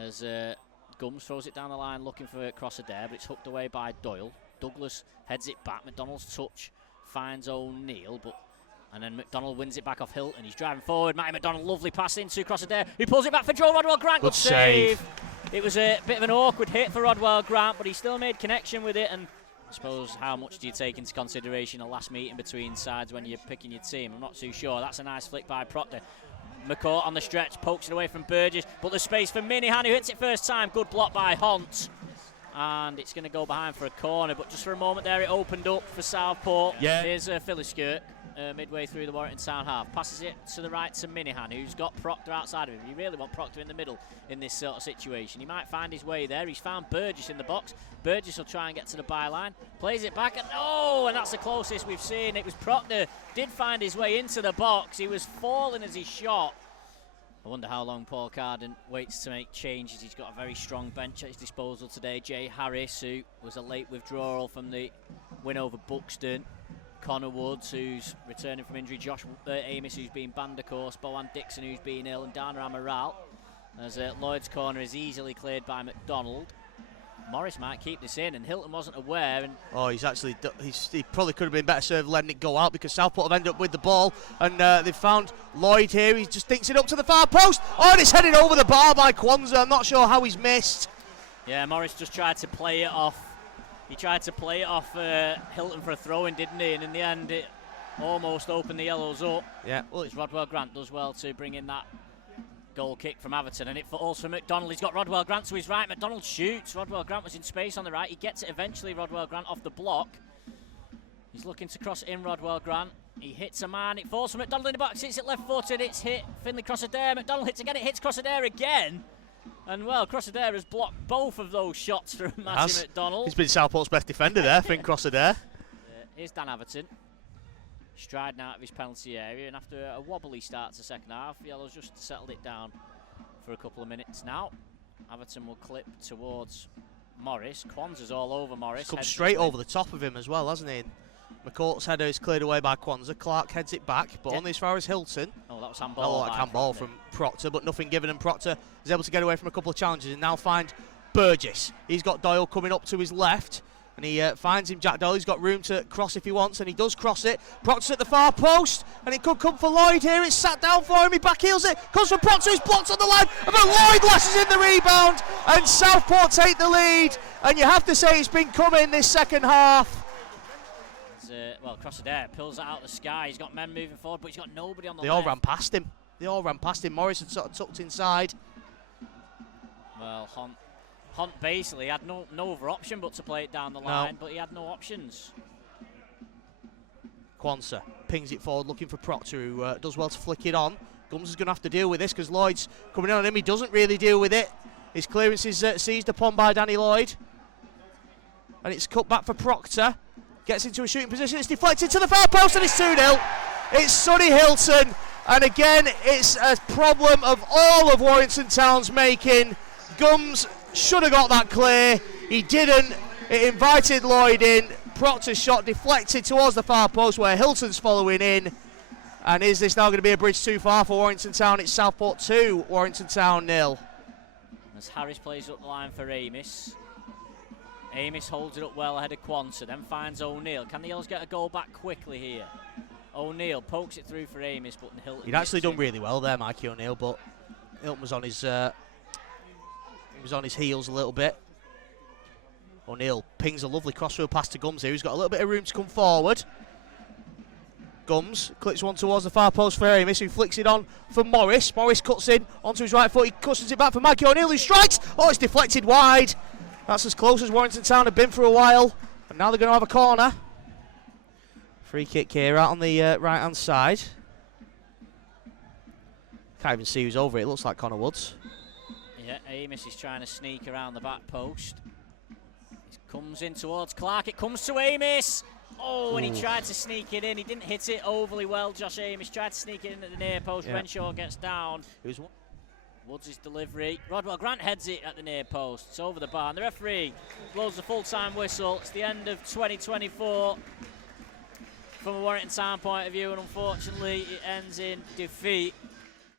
as Gums throws it down the line looking for Crossadere, but it's hooked away by Doyle. Douglas heads it back. McDonald's touch finds O'Neill, and then McDonald wins it back off Hilton. He's driving forward. Matty McDonald, lovely pass into Crossadere, who pulls it back for Joe Rodwell Grant. Good save. It was a bit of an awkward hit for Rodwell Grant, but he still made connection with it. And I suppose, how much do you take into consideration a last meeting between sides when you're picking your team? I'm not too sure. That's a nice flick by Proctor. McCourt on the stretch, pokes it away from Burgess, but there's space for Minihan, who hits it first time. Good block by Hunt. And it's going to go behind for a corner, but just for a moment there, it opened up for Southport. Yeah. Here's Philliskirk midway through the Warrington Town half. Passes it to the right to Minihan, who's got Proctor outside of him. You really want Proctor in the middle in this sort of situation. He might find his way there. He's found Burgess in the box. Burgess will try and get to the byline. Plays it back, and and that's the closest we've seen. It was Proctor, did find his way into the box. He was falling as he shot. I wonder how long Paul Carden waits to make changes. He's got a very strong bench at his disposal today. Jay Harris, who was a late withdrawal from the win over Buxton. Connor Woods, who's returning from injury. Josh Amos, who's been banned, of course. Bowen Dixon, who's been ill. And Dana Amaral. As Lloyd's corner is easily cleared by McDonald. Morris might keep this in, and Hilton wasn't aware. And he probably could have been better served letting it go out, because Southport have ended up with the ball, and they've found Lloyd here. He just thinks it up to the far post. And it's headed over the bar by Kwanzaa. I'm not sure how he's missed. Yeah, Morris just tried to play it off. He tried to play it off Hilton for a throw-in, didn't he? And in the end, it almost opened the Yellows up. Yeah. Well, Rodwell Grant does well to bring in that goal kick from Atherton, and it falls for McDonald. He's got Rodwell Grant to his right. McDonald shoots. Rodwell Grant was in space on the right. He gets it eventually, Rodwell Grant, off the block. He's looking to cross it in, Rodwell Grant. He hits a man. It falls for McDonald in the box. Hits it left-footed. It's hit Finlay Crossadere. McDonald hits again. It hits Crossadere again. And, well, Crossadere has blocked both of those shots from Matty McDonald. He's been Southport's best defender there, Finn Crossadere. Here's Dan Atherton. Striding out of his penalty area, and after a wobbly start to the second half, Yellows just settled it down for a couple of minutes now. Atherton will clip towards Morris. Kwanzaa's all over Morris. Come straight over the top of him as well, hasn't he? McCourt's header is cleared away by Kwanzaa. Clark heads it back, but only as far as Hilton. Oh, that was handball. Handball from Proctor, but nothing given, and Proctor is able to get away from a couple of challenges and now find Burgess. He's got Doyle coming up to his left, and he finds him, Jack Doyle. He's got room to cross if he wants, and he does cross it. Proctor's at the far post, and it could come for Lloyd here. It's sat down for him. He backheels it. Comes for Proctor, who's blocked on the line, but Lloyd lashes in the rebound, and Southport take the lead. And you have to say it's been coming this second half. Well, Crossadere pulls it out of the sky. He's got men moving forward, but he's got nobody on the left. They all ran past him. Morris had sort of tucked inside. Well, Hunt basically had no other option but to play it down the line, but he had no options. Kwanzaa pings it forward, looking for Proctor, who does well to flick it on. Gums is going to have to deal with this because Lloyd's coming in on him. He doesn't really deal with it. His clearance is seized upon by Danny Lloyd. And it's cut back for Proctor. Gets into a shooting position. It's deflected to the far post, and it's 2-0. It's Sonny Hilton. And again, it's a problem of all of Warrington Town's making. Gums should have got that clear. He didn't. It invited Lloyd in. Proctor's shot deflected towards the far post where Hilton's following in. And is this now going to be a bridge too far for Warrington Town? It's Southport 2, Warrington Town 0. As Harris plays up the line for Amos. Amos holds it up well ahead of Kwanzaa, then finds O'Neill. Can the Yellows get a goal back quickly here? O'Neill pokes it through for Amos, but Hilton. He'd actually done really well there, Mikey O'Neill, but Hilton was on his heels a little bit. O'Neill pings a lovely crossfield pass to Gums here, who's got a little bit of room to come forward. Gums clips one towards the far post for Amos, who flicks it on for Morris. Morris cuts in onto his right foot. He cushions it back for Mikey O'Neill, who strikes. Oh, it's deflected wide. That's as close as Warrington Town have been for a while. And now they're going to have a corner. Free kick here out on the right-hand side. Can't even see who's over it. It looks like Connor Woods. Yeah, Amos is trying to sneak around the back post. It comes in towards Clark. It comes to Amos. Oh, and he tried to sneak it in. He didn't hit it overly well, Josh Amos. Tried to sneak it in at the near post. Yeah. Renshaw gets down. Woods' delivery. Rodwell Grant heads it at the near post. It's over the bar. And the referee blows the full-time whistle. It's the end of 2024 from a Warrington Town point of view, and unfortunately it ends in defeat.